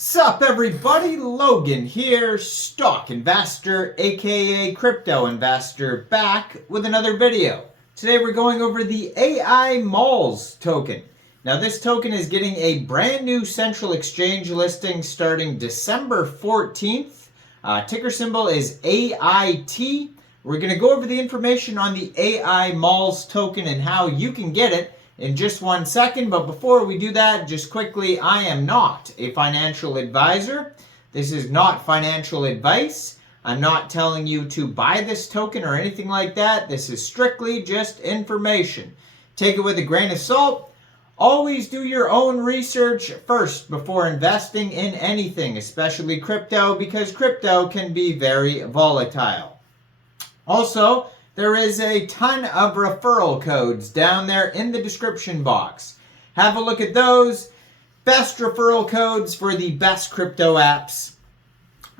Sup everybody, Logan here, stock investor aka crypto investor, back with another video. Today we're going over the Aimalls token. Now this token is getting a brand new central exchange listing starting December 14th. Ticker symbol is AIT. We're going to go over the information on the Aimalls token and how you can get it in just 1 second, but before we do that, just quickly, I am not a financial advisor. This is not financial advice. I'm not telling you to buy this token or anything like that. This is strictly just information. Take it with a grain of salt. Always do your own research first before investing in anything, especially crypto, because crypto can be very volatile. Also, there is a ton of referral codes down there in the description box. Have a look at those. Best referral codes for the best crypto apps.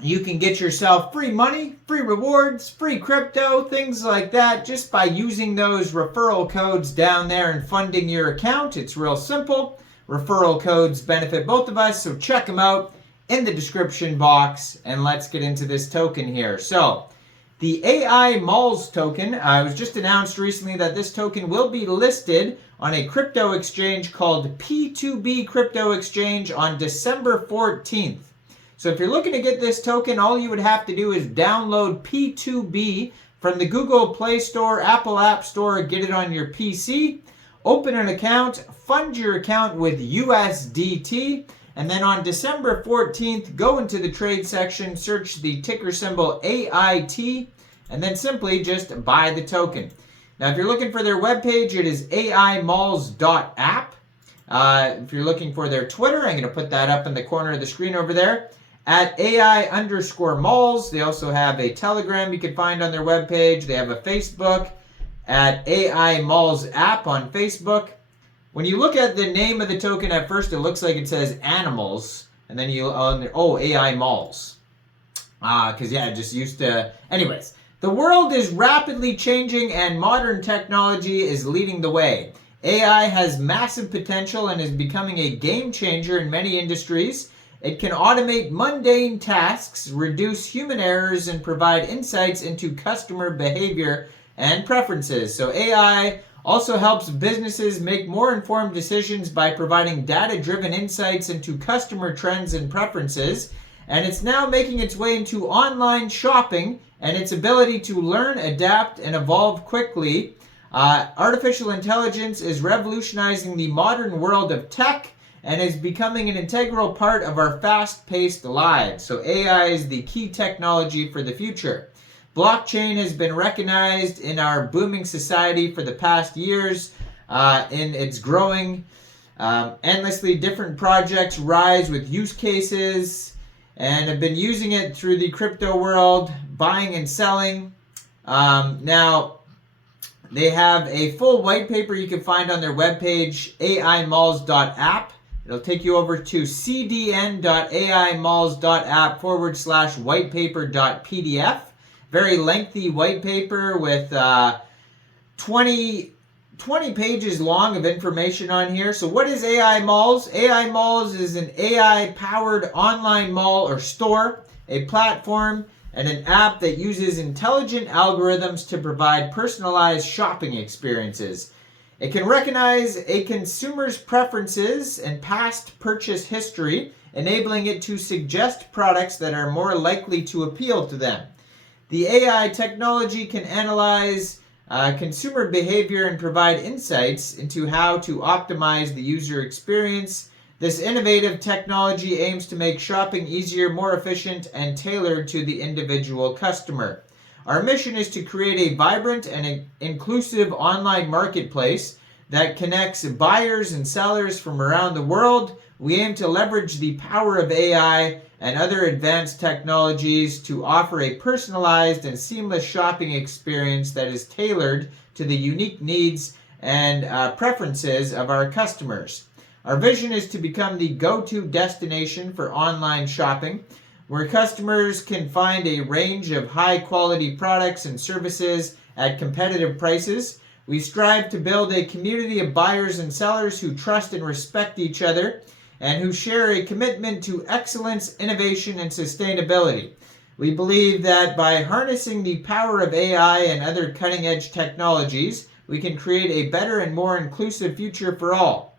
You can get yourself free money, free rewards, free crypto, things like that just by using those referral codes down there and funding your account. It's real simple. Referral codes benefit both of us, so check them out in the description box. And let's get into this token here. So, the Aimalls token, it was just announced recently that this token will be listed on a crypto exchange called P2B crypto exchange on December 14th. So if you're looking to get this token, all you would have to do is download P2B from the Google Play Store, Apple App Store, get it on your PC, open an account, fund your account with USDT, and then on December 14th, go into the trade section, search the ticker symbol AIT, and then simply just buy the token. Now, if you're looking for their webpage, it is aimalls.app. If you're looking for their Twitter, I'm going to put that up in the corner of the screen over there, at AI_malls. They also have a Telegram you can find on their webpage. They have a Facebook at Aimalls app on Facebook. When you look at the name of the token at first, it looks like it says Animals, and then Aimalls. Because yeah, it just used to... Anyways, the world is rapidly changing and modern technology is leading the way. AI has massive potential and is becoming a game changer in many industries. It can automate mundane tasks, reduce human errors, and provide insights into customer behavior and preferences. So AI also helps businesses make more informed decisions by providing data-driven insights into customer trends and preferences. And it's now making its way into online shopping, and its ability to learn, adapt, and evolve quickly. Artificial intelligence is revolutionizing the modern world of tech and is becoming an integral part of our fast-paced lives. So AI is the key technology for the future. Blockchain has been recognized in our booming society for the past years, and it's growing. Endlessly different projects rise with use cases and have been using it through the crypto world, buying and selling. Now, they have a full white paper you can find on their webpage, aimalls.app. It'll take you over to cdn.aimalls.app/whitepaper.pdf. Very lengthy white paper with 20 pages long of information on here. So what is Aimalls? Aimalls is an AI-powered online mall or store, a platform, and an app that uses intelligent algorithms to provide personalized shopping experiences. It can recognize a consumer's preferences and past purchase history, enabling it to suggest products that are more likely to appeal to them. The AI technology can analyze consumer behavior and provide insights into how to optimize the user experience. This innovative technology aims to make shopping easier, more efficient, and tailored to the individual customer. Our mission is to create a vibrant and inclusive online marketplace that connects buyers and sellers from around the world. We aim to leverage the power of AI and other advanced technologies to offer a personalized and seamless shopping experience that is tailored to the unique needs and preferences of our customers. Our vision is to become the go-to destination for online shopping, where customers can find a range of high-quality products and services at competitive prices. We strive to build a community of buyers and sellers who trust and respect each other and who share a commitment to excellence, innovation, and sustainability. We believe that by harnessing the power of AI and other cutting-edge technologies, we can create a better and more inclusive future for all.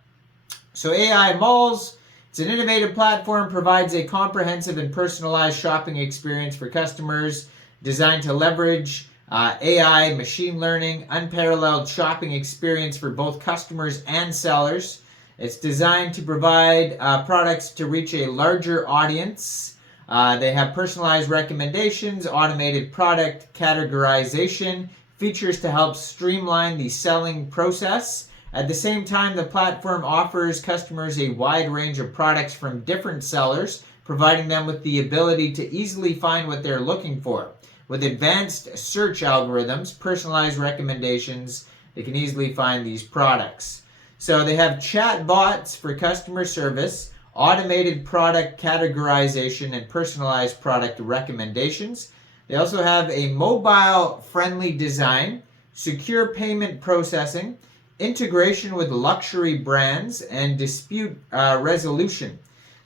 So Aimalls, it's an innovative platform, provides a comprehensive and personalized shopping experience for customers designed to leverage AI, machine learning, unparalleled shopping experience for both customers and sellers. It's designed to provide products to reach a larger audience. They have personalized recommendations, automated product categorization, features to help streamline the selling process. At the same time, the platform offers customers a wide range of products from different sellers, providing them with the ability to easily find what they're looking for. With advanced search algorithms, personalized recommendations, they can easily find these products. So they have chat bots for customer service, automated product categorization, and personalized product recommendations. They also have a mobile-friendly design, secure payment processing, integration with luxury brands, and dispute resolution.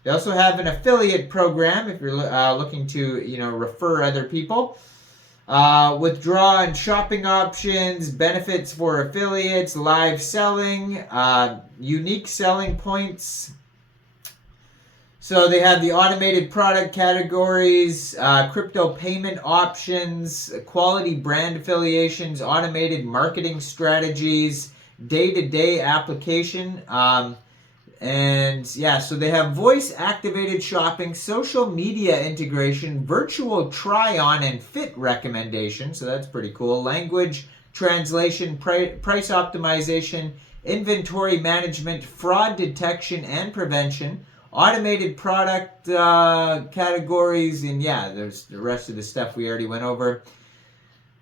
They also have an affiliate program if you're looking to refer other people. Withdraw and shopping options, benefits for affiliates, live selling, unique selling points. So they have the automated product categories, crypto payment options, quality brand affiliations, automated marketing strategies, day-to-day application. And yeah, so they have voice-activated shopping, social media integration, virtual try-on and fit recommendation. So that's pretty cool. Language translation, price optimization, inventory management, fraud detection and prevention, automated product categories, and yeah, there's the rest of the stuff we already went over.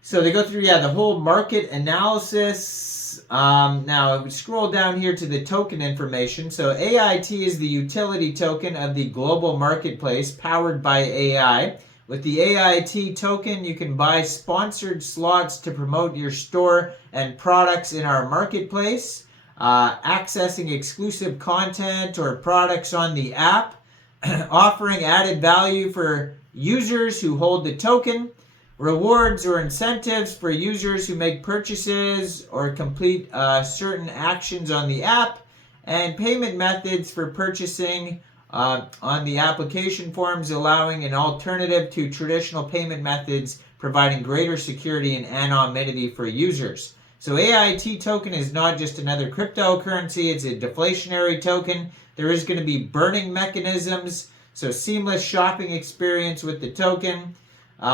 So they go through, the whole market analysis. Now, scroll down here to the token information. So AIT is the utility token of the global marketplace powered by AI. With the AIT token, you can buy sponsored slots to promote your store and products in our marketplace, accessing exclusive content or products on the app, offering added value for users who hold the token, rewards or incentives for users who make purchases or complete certain actions on the app, and payment methods for purchasing on the application forms, allowing an alternative to traditional payment methods, providing greater security and anonymity for users. So AIT token is not just another cryptocurrency, it's a deflationary token. There is going to be burning mechanisms, so seamless shopping experience with the token. So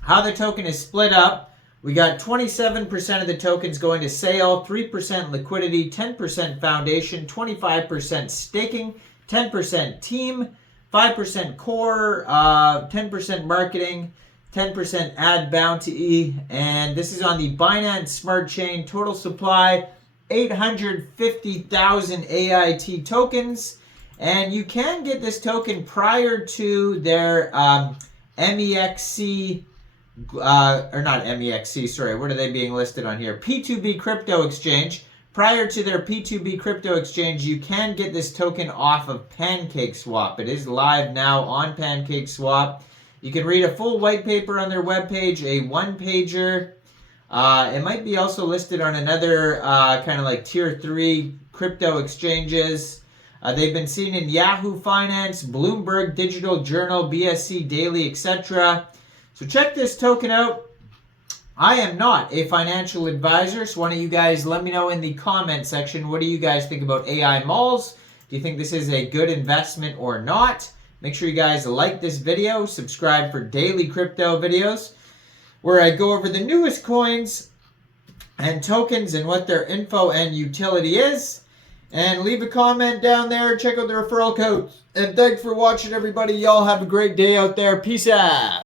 how the token is split up, we got 27% of the tokens going to sale, 3% liquidity, 10% foundation, 25% staking, 10% team, 5% core, 10% marketing, 10% ad bounty, and this is on the Binance Smart Chain. Total supply, 850,000 AIT tokens. And you can get this token prior to their MEXC, or not MEXC, sorry, what are they being listed on here? P2B crypto exchange. Prior to their P2B crypto exchange, you can get this token off of Pamcakeswap. It is live now on Pamcakeswap. You can read a full white paper on their webpage, a one-pager. It might be also listed on another kind of like tier 3 crypto exchanges. They've been seen in Yahoo Finance, Bloomberg Digital Journal, BSC Daily, etc. So check this token out. I am not a financial advisor, so why don't you guys let me know in the comment section, what do you guys think about Aimalls? Do you think this is a good investment or not? Make sure you guys like this video, subscribe for daily crypto videos, where I go over the newest coins and tokens and what their info and utility is. And leave a comment down there. Check out the referral codes. And thanks for watching, everybody. Y'all have a great day out there. Peace out.